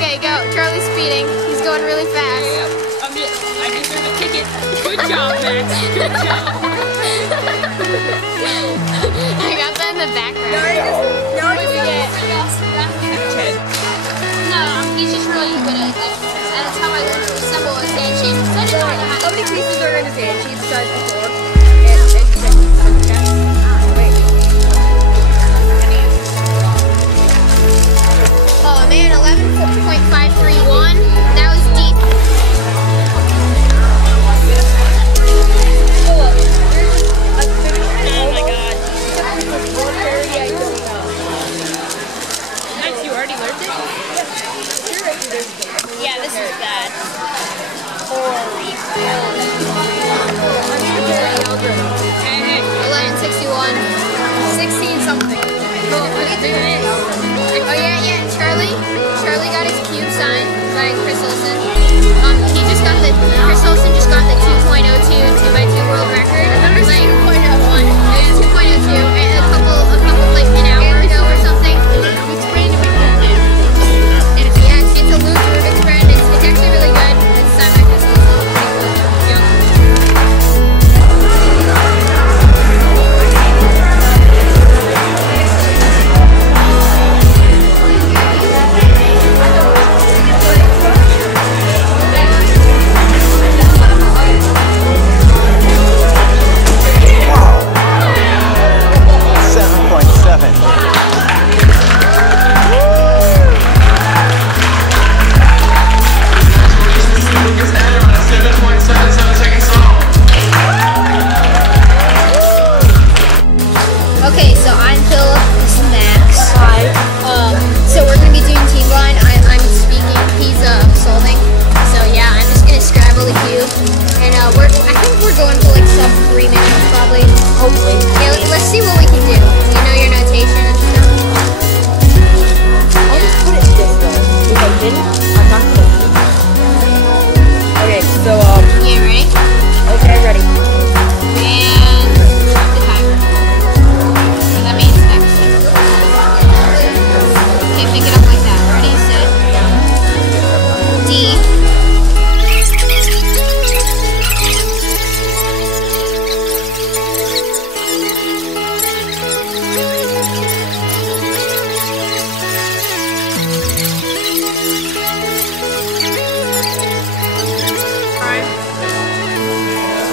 Okay, go. Charlie's speeding. He's going really fast. I deserve a ticket. Good job, Max. Good job. I got that in the background. What did you get? 10. No, he's just really good at this. And that's how I learned to assemble a sand shape. So I didn't know how How many pieces are in a sand sheet besides the 4? Oh man, 11.531. That was deep. Oh my god. Max, you already learned it? Yeah, this is bad. 1161. 16 something. Oh yeah, Charlie got his cube signed by Chris Olsen. Chris Olsen just got the 2.02 2x2 world record. It was like 2.01. It was 2.02 and a couple like an hour ago or something. Yeah, it's a loose Rubik spread. It's actually really good. It's signed by Chris Olsen. Okay, so I'm Philip, this is Max. Hi. So we're going to be doing team blind. I'm speaking, he's solving. So yeah, I'm just going to scramble the cube. And I think we're going for like sub 3 minutes probably. Hopefully. Yeah, let's see what we can do. You know your notation and stuff? I'll just put it this way. If I didn't, I'm not going to. Okay, so, Yeah, ready? okay, ready. And start the timer. So that means X. Okay, pick it up like that. Ready, set, D.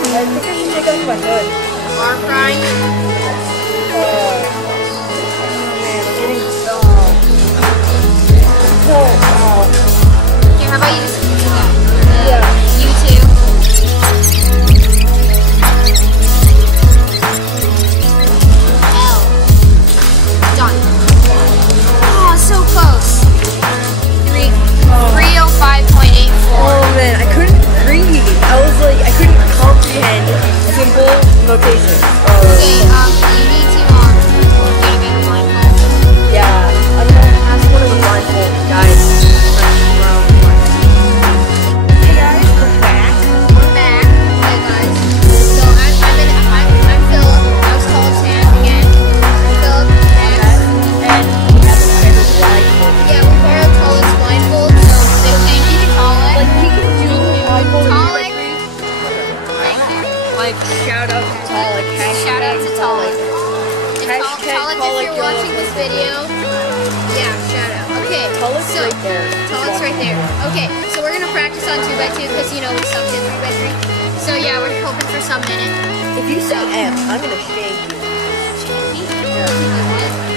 I think I should take off my hood. R prime. Oh man, I'm getting dumb. Here, how about you just do that? Yeah. U2. L. Done. Oh, so close. 305.84. Oh man, I couldn't read. I was like, I couldn't comprehend simple notation. Okay, you need to get a better blindfold. Yeah, I'm gonna ask one of the blindfold guys. Hey guys, we're back. We're back. Hey guys. So I'm Philip. I was called Sam again. Philip. Max. And we have a favorite blindfold. Yeah, we borrowed Tolik's blindfold. So big thank you to Tolik. Like, he can do blindfold. Tolik. Thank you. Like, shout out to Tolik. Shout out to Tolik. Hashtag Tolik, if you're Tolik watching this video, yeah, shout out. Okay, Tolik's so right there. Tolik's right there. Okay, so we're gonna practice on 2x2 because you know we sucked at 3x3. So yeah, we're hoping for some minute. If you say M, I'm gonna shake you.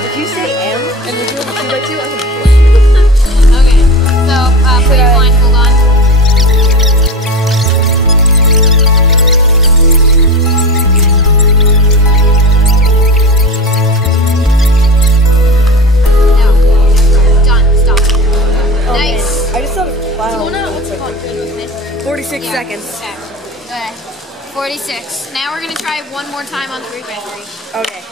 If you say M and we do a 2x2, I'm gonna shake you. Okay, so put your blindfold on. No, done. Stop. Oh, Nice. man. I just saw the file. 46 Yeah, seconds. Okay. 46. Now we're gonna try one more time on 3x3. Okay.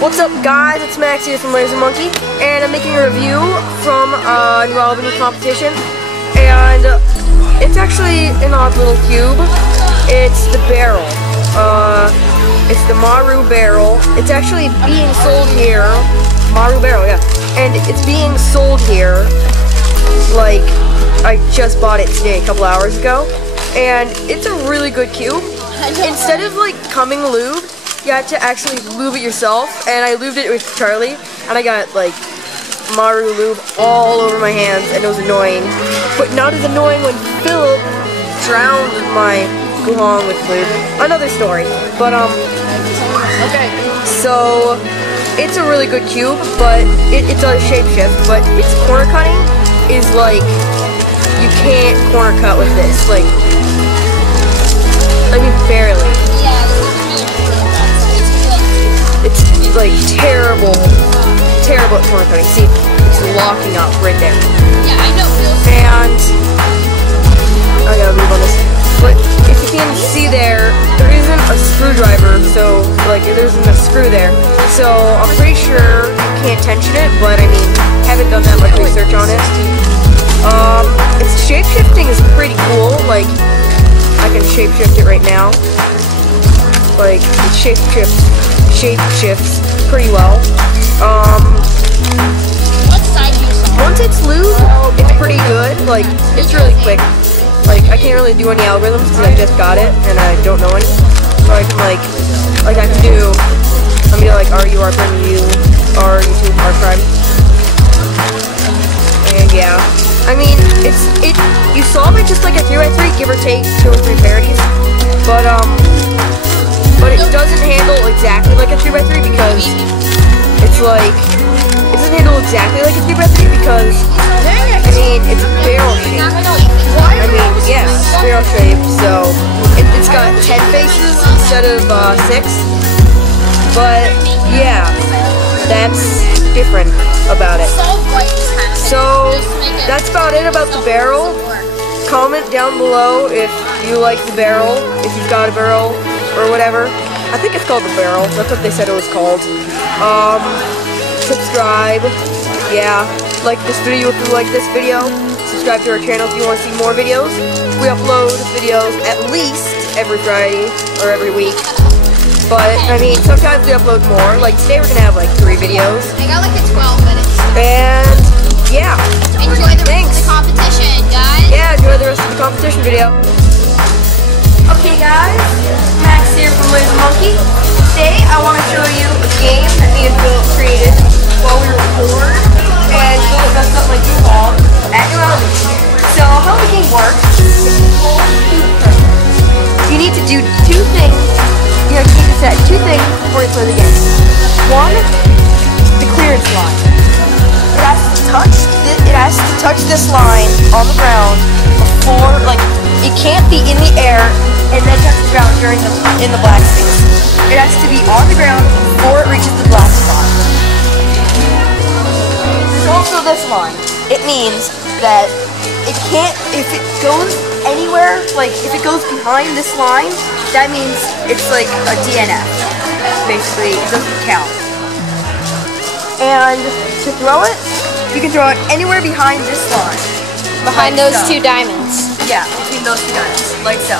What's up, guys? It's Max here from Laser Monkey, and I'm making a review from a new Albany competition. And it's actually an odd little cube. It's the barrel. It's the Maru barrel. It's actually being sold here. Maru barrel, yeah. And it's being sold here. Like, I just bought it today, a couple hours ago. And it's a really good cube. Instead of like coming lubed, you had to actually lube it yourself, and I lubed it with Charlie, and I got like Maru lube all over my hands, and it was annoying. But not as annoying when Philip drowned my Guhong with lube. Another story. But okay. So it's a really good cube, but it does shapeshift. But its corner cutting is like you can't corner cut with this. Like, I mean, barely. It's like terrible at corner cutting. See, it's locking up right there. Yeah, I know. And I gotta move on this. But if you can see there isn't a screwdriver, so like there isn't a screw there. So I'm pretty sure you can't tension it, but I mean, haven't done that much research on it. Its shape shifting is pretty cool. Like, I can shape shift it right now. Like, it shape shifts pretty well. What side do you saw? Once it's lubed, it's pretty good. Like, it's really quick. Like, I can't really do any algorithms because I just got it and I don't know any. So I can like I can do, I'm gonna like RU, R prime, U, R, U2, R prime. And yeah. I mean, you solve it just like a 3x3, give or take 2 or 3 parities. But it doesn't handle exactly like a 3x3 because it's like, it doesn't handle exactly like a 3x3 because, I mean, it's barrel shape. I mean, yeah, it's barrel shape, so it's got 10 faces instead of 6. But, yeah, that's different about it. So, that's about it about the barrel. Comment down below if you like the barrel, if you've got a barrel, or whatever. I think it's called the barrel. That's what they said it was called. Subscribe. Yeah. Like this video if you like this video. Subscribe to our channel if you want to see more videos. We upload videos at least every Friday or every week. But, I mean, sometimes we upload more. Like, today we're going to have, like, 3 videos. I got, like, a 12 minutes. And, yeah. Enjoy the rest of the competition, guys. Yeah, enjoy the rest of the competition video. Okay, guys. Max here from Laser Monkey. Today, I want to show you a game that me and Philip created while we were bored. And Philip messed up my Guhong at New Albany. So, how the game works is you need to do 2 things. You have to keep this at 2 things before you play the game. 1, the clearance line. It has to touch this line on the ground before, like, it can't be in the air and then touch the ground in the black space. It has to be on the ground before it reaches the black spot. There's also this line. It means that it can't, if it goes anywhere, like if it goes behind this line, that means it's like a DNF. Basically, it doesn't count. And to throw it, you can throw it anywhere behind this line. Behind those 2 diamonds. Yeah, between those 2 diamonds, like so.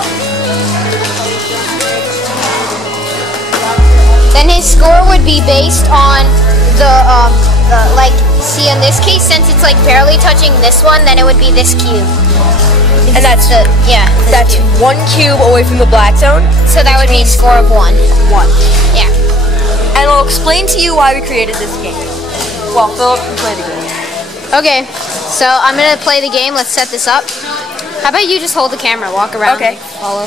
Then his score would be based on the like, see, in this case, since it's like barely touching this one, then it would be this cube. And that's the, yeah. That's cube. 1 cube away from the black zone. So that would be a score of 1. 1. Yeah. And I'll explain to you why we created this game. Well, Philip can play the game. Okay, so I'm gonna play the game. Let's set this up. How about you just hold the camera, walk around, okay. Follow.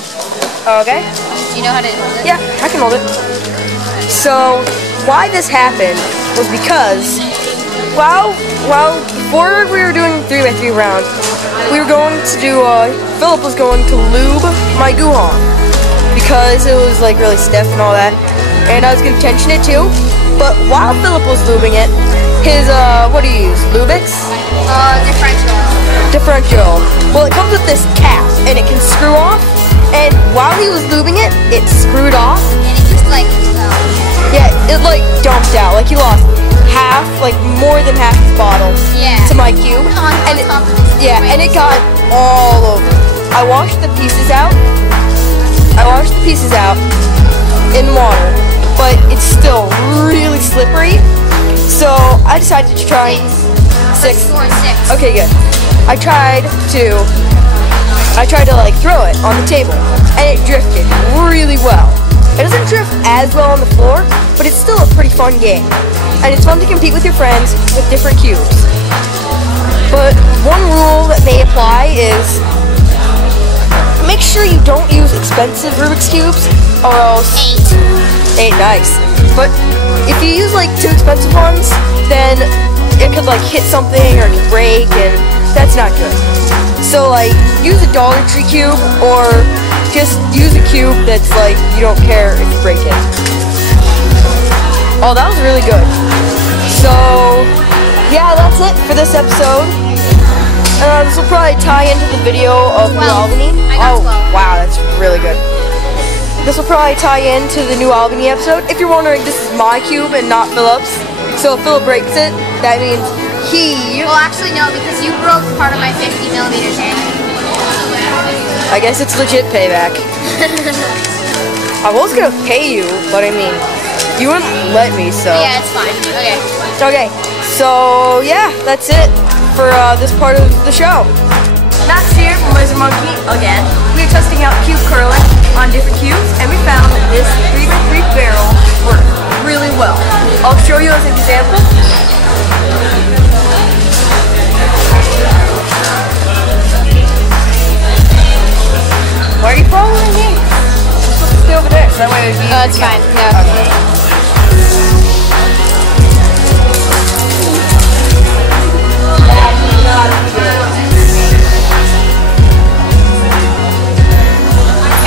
Okay. Do you know how to hold it? Yeah, I can hold it. So, why this happened was because, before we were doing 3x3 round, we were going to do, Philip was going to lube my Guhong because it was like really stiff and all that, and I was going to tension it too. But while Philip was lubing it, his, what do you use, Rubik's? Differential. Well, it comes with this cap, and it can screw off, and while he was lubing it, it screwed off. And it just like fell. Yeah, it like dumped out. Like he lost half, like more than half his bottle to my cube. And it got all over. I washed the pieces out. In water, but it's still really slippery. So I decided to try 6. Okay, good. I tried to like throw it on the table, and it drifted really well. It doesn't drift as well on the floor, but it's still a pretty fun game. And it's fun to compete with your friends with different cubes. But one rule that may apply is make sure you don't use expensive Rubik's Cubes, or else 8, nice. But if you use like too expensive ones, then it could like hit something or break, and that's not good. So like use a Dollar Tree cube, or just use a cube that's like you don't care if you break it. Oh, that was really good. So yeah, that's it for this episode. This will probably tie into the video of New Albany. Oh, wow, that's really good. This will probably tie into the New Albany episode. If you're wondering, this is my cube and not Philip's. So if Philip breaks it, that means he... Well, actually, no, because you broke part of my 50mm hand. I guess it's legit payback. I was gonna pay you, but I mean, you wouldn't let me, so... Yeah, it's fine. Okay. Okay, so yeah, that's it for this part of the show. Max here from Laser Monkey again. We are testing out cube curling on different cubes, and we found that this 3x3 barrel worked really well. I'll show you as an example. Why are you following me? You're supposed to stay over there, so that way it would be... Oh, it's fine. Yeah. Okay.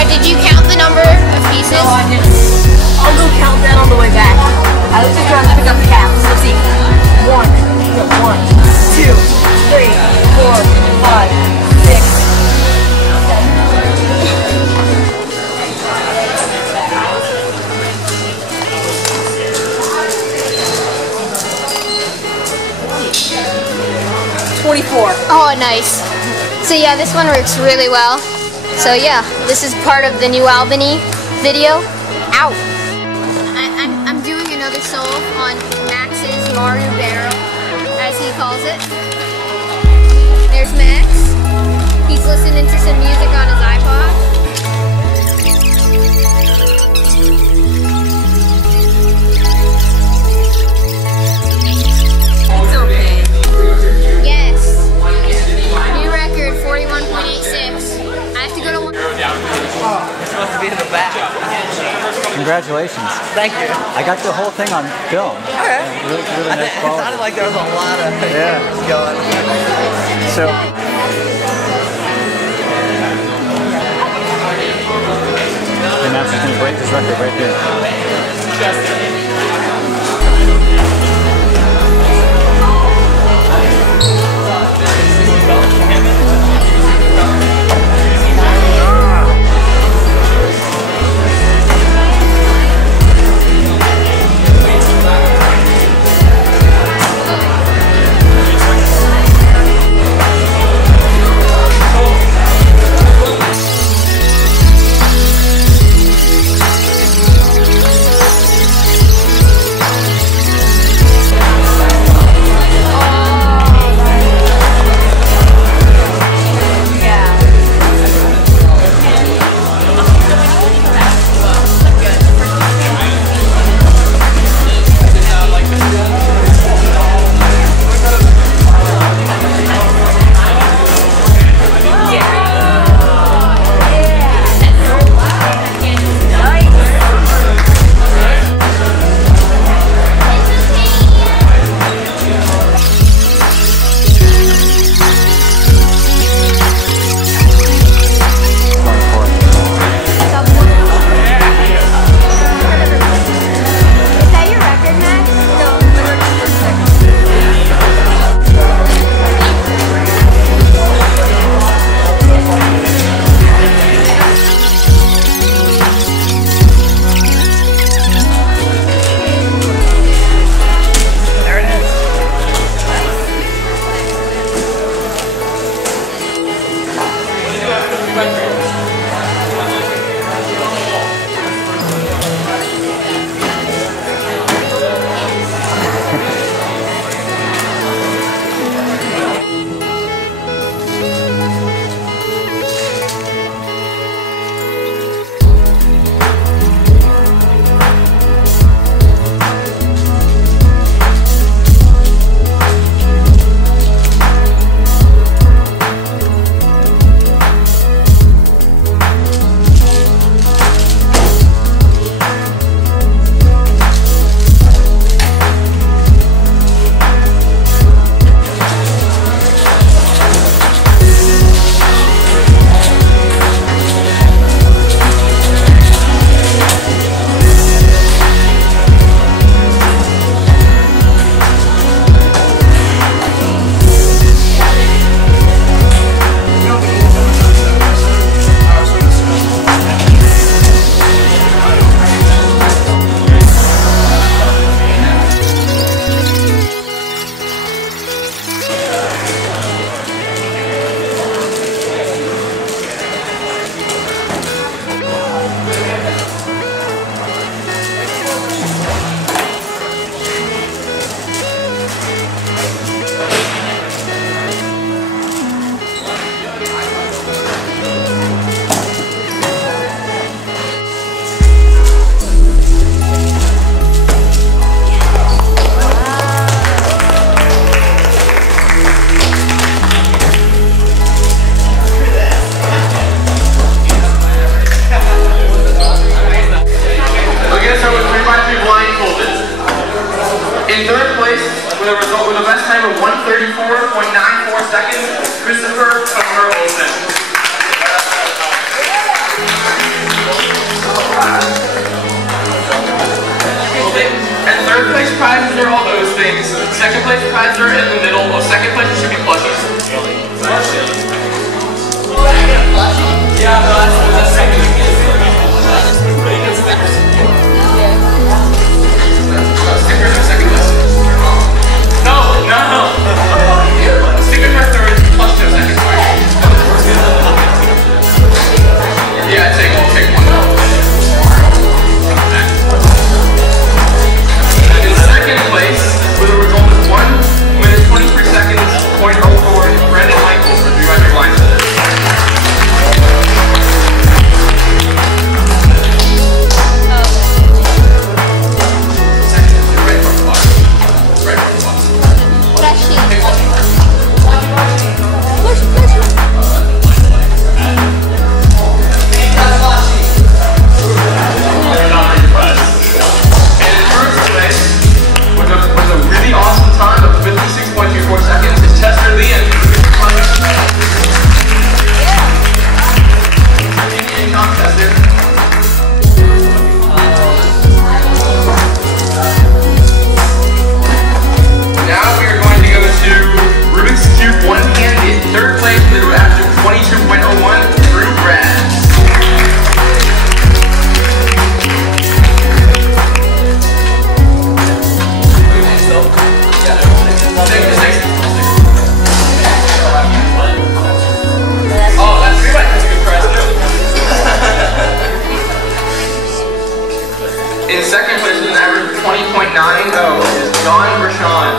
Did you count the number of pieces? No, I didn't. I'll go count that on the way back. I was just trying to pick up the caps. Let's see. 1, 2, 3, 4, 5, 6, 24. Oh, nice. So yeah, this one works really well. So yeah, this is part of the New Albany video. Ow! I'm doing another solve on Max's Mario Barrel, as he calls it. There's Max. He's listening to some music on his iPod. It's okay. Yes. New record, 41.86. I have to go to one. You're supposed to be in the back. Congratulations. Thank you. I got the whole thing on film. Okay. Really nice It quality. sounded like there was a lot of things going. So, the announcer's going to break this record right there. with a best time of 1:34.94 seconds, Christopher Olsen. And third place prizes are all those things. Second place prizes are in the middle. Well, second place should be plushies. Yeah, no, that's second. Stickers are second place. No. Stickers are third, plus no second. Yeah, take one. In second place, with a result of 1 minute 23 seconds, .04, is Brendan Michaels for 300 lines. Third place with an average of 22.01 through Brad. Oh, that's a good prize too. In second place with an average of 20.90 is John Rashawn.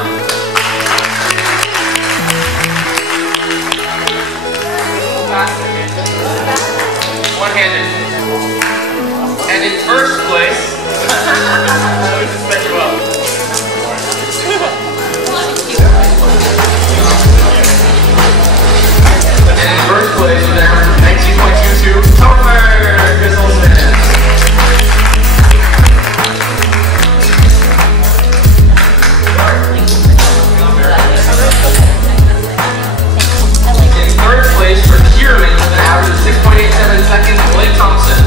One-handed. And in first place, I would just set you up. And in first place, with an average of 19.22, Topher Chris Olsen. In third place for Kieran with an average of 6.87 seconds, Blake Thompson.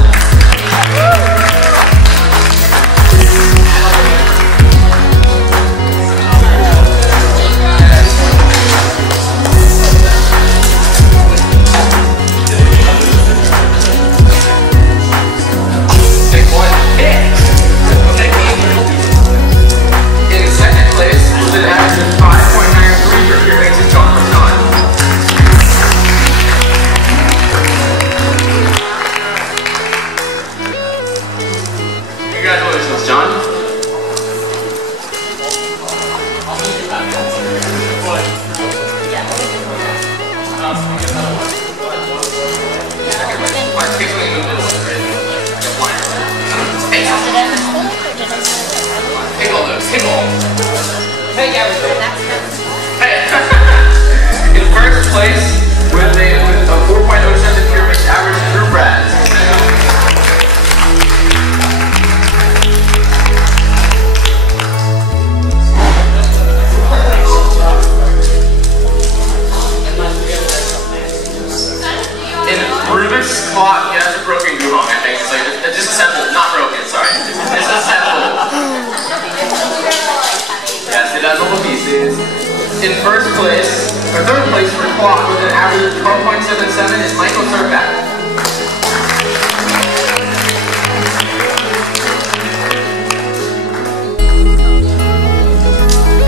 Take one hit. In second place with an average of 5.93 for Kieran and John Rashawn. Congratulations, John. Take all those. Hey, Hey. In first place with a 4.07 pyramid average through Brad. Rubik's clock, yeah, it's a broken Gulong, I think. It's like, it's disassembled, not broken, sorry. Disassembled. Yes, it has all the pieces. In first place, or third place for clock with an average of 12.77 is Michael Serpak.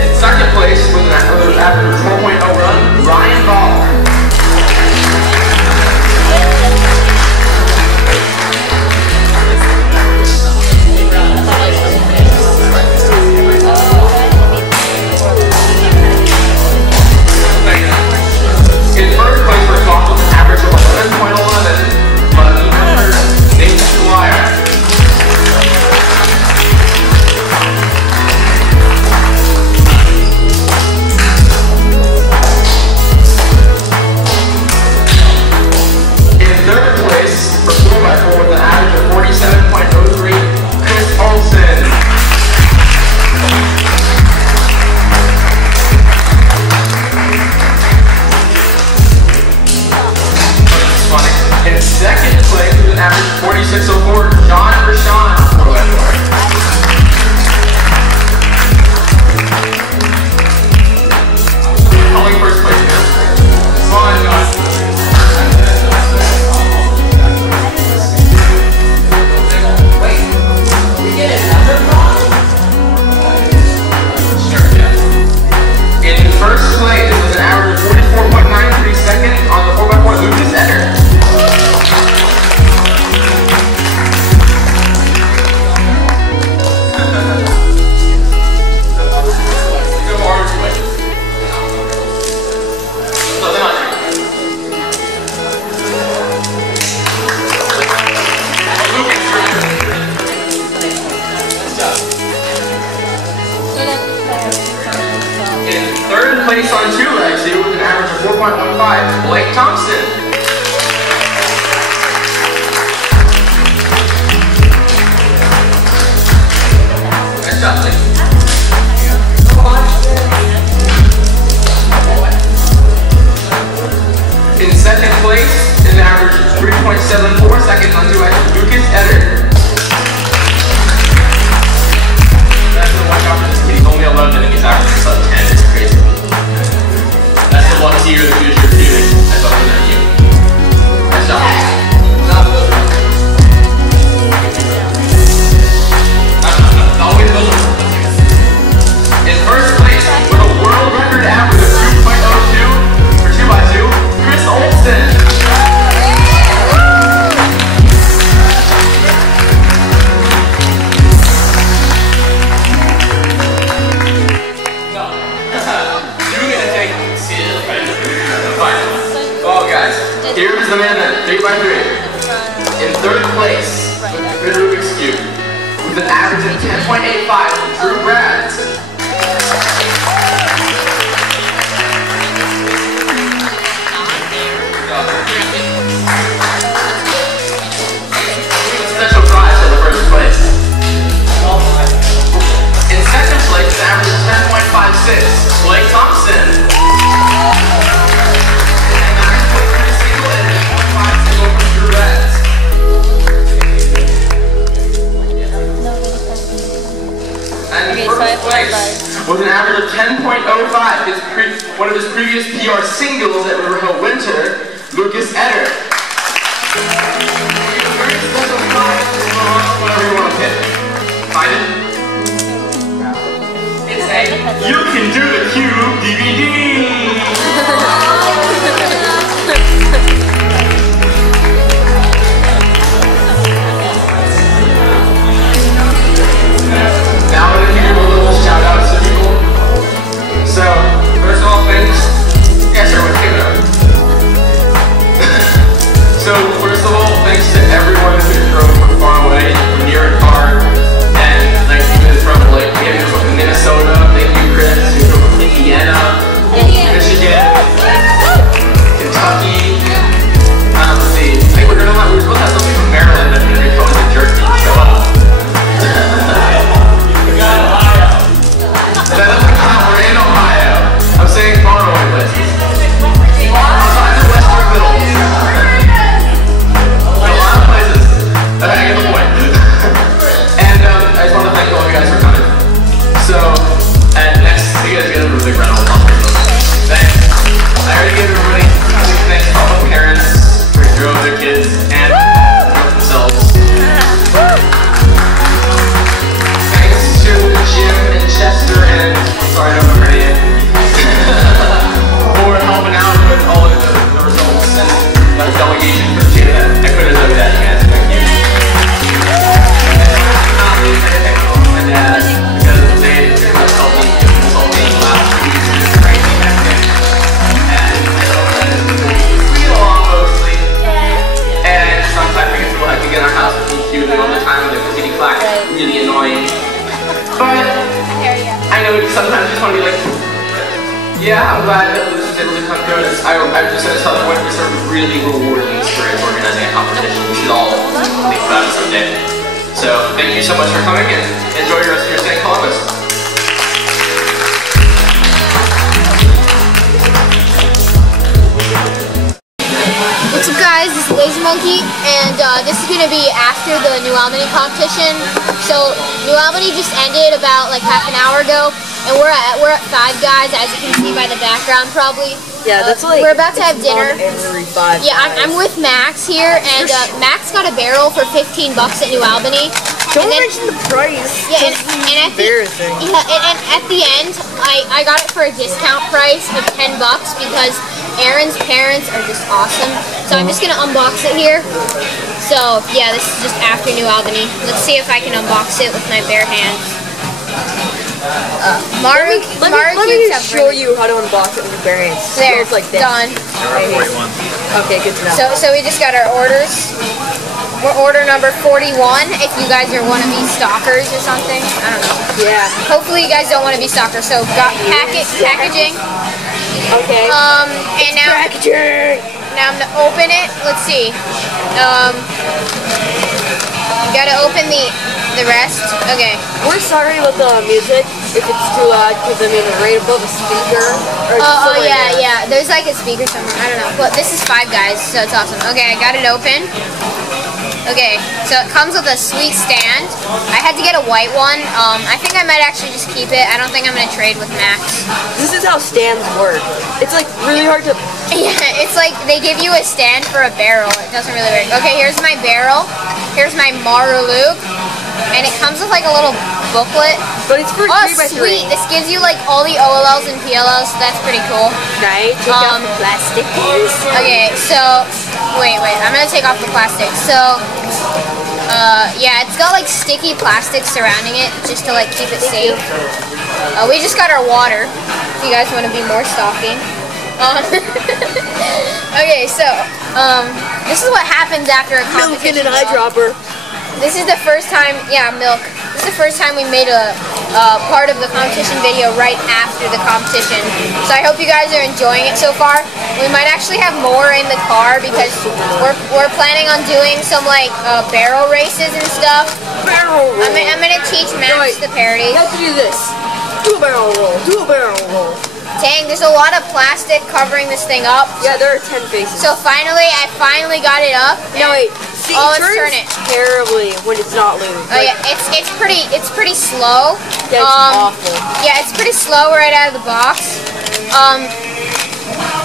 In second place with an average of 12.0 run, Ryan Ball. In first place for clock with an average of 11.11 third place on 2 legs here with an average of 4.15, Blake Thompson. Nice job, Blake. In second place, an average of 3.74 seconds on 2 legs, Lucas Etter. Watch out for this kid, he's only 11 and he's averaging sub 10, it's crazy. That's the one tier that you're doing. That's other than you. Nice job. Always goes over. In first place, with a world record average of 2.02 for 2x2, Chris Olsen. Here is the man then, 3x3. In third place, with the Rubik's Cube, with an average of 10.85, Drew Brads. Special prize for the first place. In second place, an average of 10.56, Blake Thompson. With an average of 10.05, one of his previous PR singles at Riverhill Winter, Lucas Etter. Whatever you want to pick. Find it? It's a You Can Do the Cube DVD! Now we're going to give a little shout out to people. So, first of all, thanks. Yeah, sure, we'll take it up. So, first of all, thanks to everyone who drove from far away, from near and far, and like even from like maybe from Minnesota. Thank you, Chris. You drove from Indiana, Michigan, Kentucky. Let's see. I think we're supposed to have something from Maryland, but we posed in Jersey. So, that doesn't count, we're in Ohio. I'm saying far away places. Outside the western middle. A lot of places. I get the point. And I just want to thank all you guys for coming. So, and next, you guys get a really big round of applause. Thanks. I already gave everybody a big thanks to all the parents who drove their kids and drove themselves. Jim and Chester and sorry, I don't remember her name for helping out with all of the results and the delegation for that. I couldn't have done that, you guys. Thank you. My dad, because they pretty much helped me consult me the last 2 weeks of this crazy hectic. And I know that we get along mostly. And sometimes we get to get our house with cute all the time with the kitty clack. Really annoying. But I know sometimes you just want to be like, yeah, I'm glad that this was able to come through. I'm just going to tell everyone it's a really rewarding experience organizing a competition. We should all think about it someday. So thank you so much for coming and enjoy the rest of your stay in Columbus. What's up, guys? This is Lazy Monkey, and this is going to be after the New Albany competition. So New Albany just ended about like half an hour ago, and we're at Five Guys, as you can see by the background, probably. Yeah, that's like we're about to have dinner. Yeah, I'm with Max here, and Max got a barrel for $15 at New Albany. Don't mention the price. Yeah, and at the end, I got it for a discount price of $10 because Aaron's parents are just awesome. So I'm just gonna unbox it here. So yeah, this is just after New Albany. Let's see if I can unbox it with my bare hands. Let me show you how to unbox it with your bare hands. There, it's like this. done. Okay, good to know. So we just got our orders. we're order number 41 if you guys are wannabe stalkers or something. I don't know. Yeah. Hopefully you guys don't want to be stalkers. So got packaging. Okay. And now Packaging. now I'm gonna open it. Let's see. You gotta open the rest. Okay. We're sorry about the music if it's too loud because I mean right above a speaker. Or Oh yeah, yeah. There's like a speaker somewhere. I don't know. But this is Five Guys, so it's awesome. Okay, I got it open. Okay, so it comes with a sweet stand. I had to get a white one. I think I might actually just keep it. I don't think I'm gonna trade with Max. This is how stands work. It's like really hard to. Yeah, it's like they give you a stand for a barrel. It doesn't really work. Okay, here's my barrel. Here's my Marloop. And it comes with like a little booklet. But it's for 3x3. Sweet. This gives you like all the OLLs and PLLs, so that's pretty cool. Right? Take out the plastic piece. Okay, so wait, I'm gonna take off the plastic. So yeah, it's got like sticky plastic surrounding it just to like keep it safe. We just got our water. If you guys want to be more stalking. Okay, so this is what happens after a competition. Milk in an eyedropper. This is the first time, yeah, milk. This is the first time we made a part of the competition video right after the competition. So I hope you guys are enjoying it so far. We might actually have more in the car because we're planning on doing some like barrel races and stuff. Barrel roll. I'm gonna teach Max the parody. You have to do this. Do a barrel roll. Do a barrel roll. Dang, there's a lot of plastic covering this thing up. Yeah, there are 10 faces. So I finally got it up. No wait. See, let's it turn turns it terribly when it's not lube. Oh yeah, it's pretty slow. That's awful. Yeah, it's pretty slow right out of the box.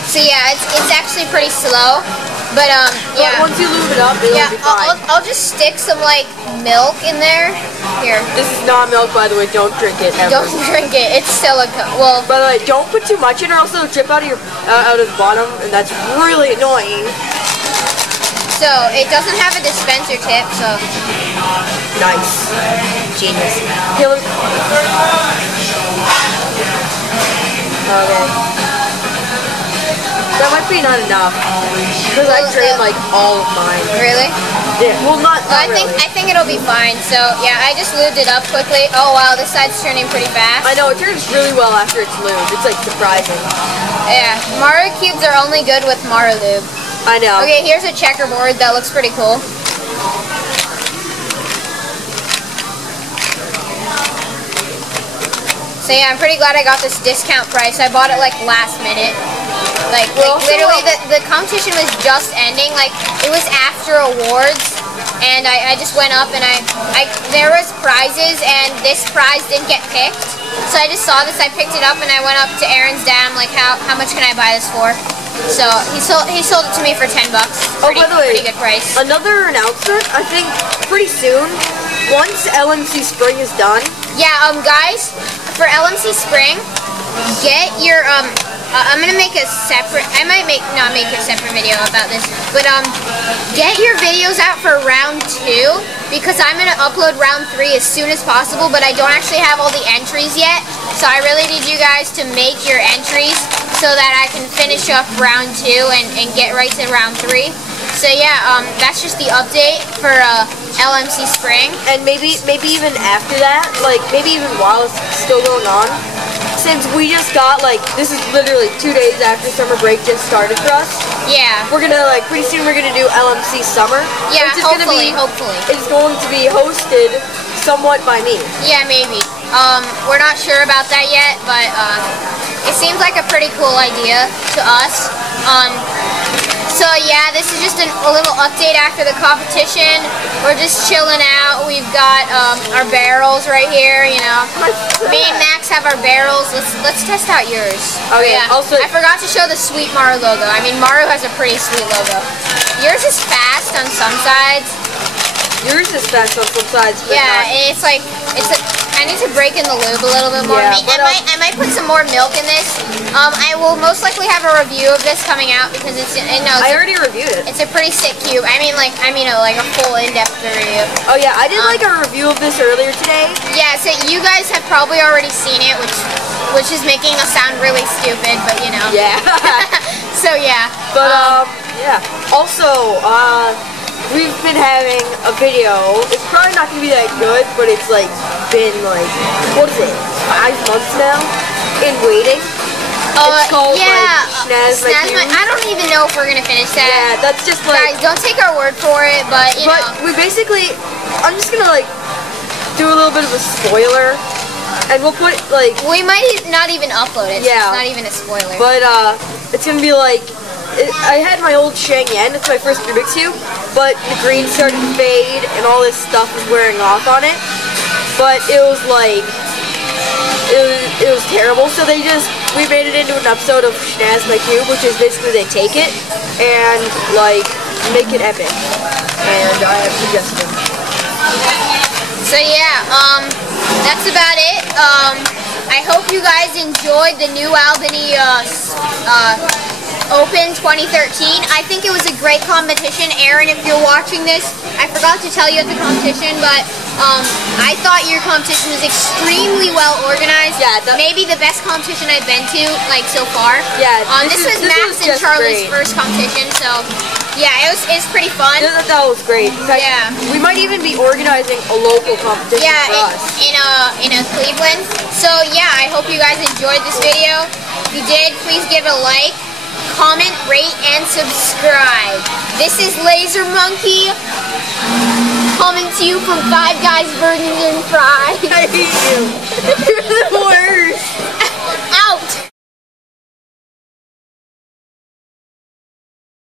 So yeah, it's actually pretty slow. But yeah. But once you lube it up, it'll Yeah, be fine. I'll just stick some like milk in there. Here. This is not milk, by the way. Don't drink it ever. Don't drink it. It's silicone. Well, by the way, don't put too much in, or else it'll drip out of your out of the bottom, and that's really annoying. so it doesn't have a dispenser tip, so Nice. genius. Here, let me- Okay. That might be not enough. Because I drained like all of mine. Really? Yeah. Well, not Well, really. I think it'll be fine. So yeah, I just lubed it up quickly. Oh wow, this side's turning pretty fast. I know, it turns really well after it's lubed. It's like surprising. Yeah, Mario cubes are only good with Mario lube. I know. Okay, here's a checkerboard that looks pretty cool. So yeah, I'm pretty glad I got this discount price. I bought it like last minute. Like literally the competition was just ending. Like it was after awards, and I just went up and there was prizes, and this prize didn't get picked. So I just saw this, I picked it up, and I went up to Aaron's dad. I'm like, how much can I buy this for? So he sold it to me for $10. Oh, by the way, pretty good price. another announcement. I think pretty soon, once LMC Spring is done. Yeah, guys, for LMC Spring, get your I'm gonna make a separate. I might not make a separate video about this, but get your videos out for round 2 because I'm gonna upload round 3 as soon as possible. But I don't actually have all the entries yet, so I really need you guys to make your entries so that I can finish up round 2 and get right to round 3. So yeah, that's just the update for LMC Spring. And maybe even after that, like maybe even while it's still going on. Since we just got like, this is literally 2 days after summer break just started for us. Yeah. We're gonna like, pretty soon we're gonna do LMC Summer. Yeah, which is hopefully. It's going to be hosted somewhat by me. Yeah, maybe. We're not sure about that yet, but it seems like a pretty cool idea to us. So yeah, this is just a little update after the competition. We're just chilling out. We've got our barrels right here, you know. Me and Max have our barrels. Let's test out yours. Oh yeah. Also, I forgot to show the sweet Maru logo. I mean, Maru has a pretty sweet logo. Yours is fast on some sides. Yours is fast on some sides. But yeah, not. it's like I need to break in the lube a little bit more. Yeah, I might put some more milk in this. I will most likely have a review of this coming out because I already reviewed it. It's a pretty sick cube. I mean like a full in-depth review. Oh yeah, I did like a review of this earlier today. Yeah, so you guys have probably already seen it, which is making us sound really stupid, but you know. Yeah. So yeah. But yeah. Also, we've been having a video. It's probably not gonna be that good, but it's like been like, what is it, 5 months now in waiting. It's called like Snaz My. I don't even know if we're gonna finish that. Yeah, that's just like. Guys, don't take our word for it, but you know. we basically, I'm just gonna like do a little bit of a spoiler, and we'll put like. We might not even upload it. Yeah. So it's not even a spoiler. But it's gonna be like. I had my old Shang-Yen, it's my first Rubik's Cube, but the green started to fade and all this stuff was wearing off on it. But it was like, it was terrible, so we made it into an episode of Snaz My Cube, which is basically they take it and like make it epic. And I have suggestions. So yeah, that's about it. I hope you guys enjoyed the new Albany Open 2013. I think it was a great competition. Aaron, if you're watching this, I forgot to tell you at the competition, but I thought your competition was extremely well organized. Yeah, maybe the best competition I've been to like so far. Yeah, this was Max and Charlie's first competition, so yeah, it's pretty fun. That was great. In fact, yeah, we might even be organizing a local competition for us. in Cleveland. So yeah, I hope you guys enjoyed this video. If you did, please give it a like, comment, rate, and subscribe. This is Laser Monkey coming to you from Five Guys Burgers and Fries. I hate you. You're the worst.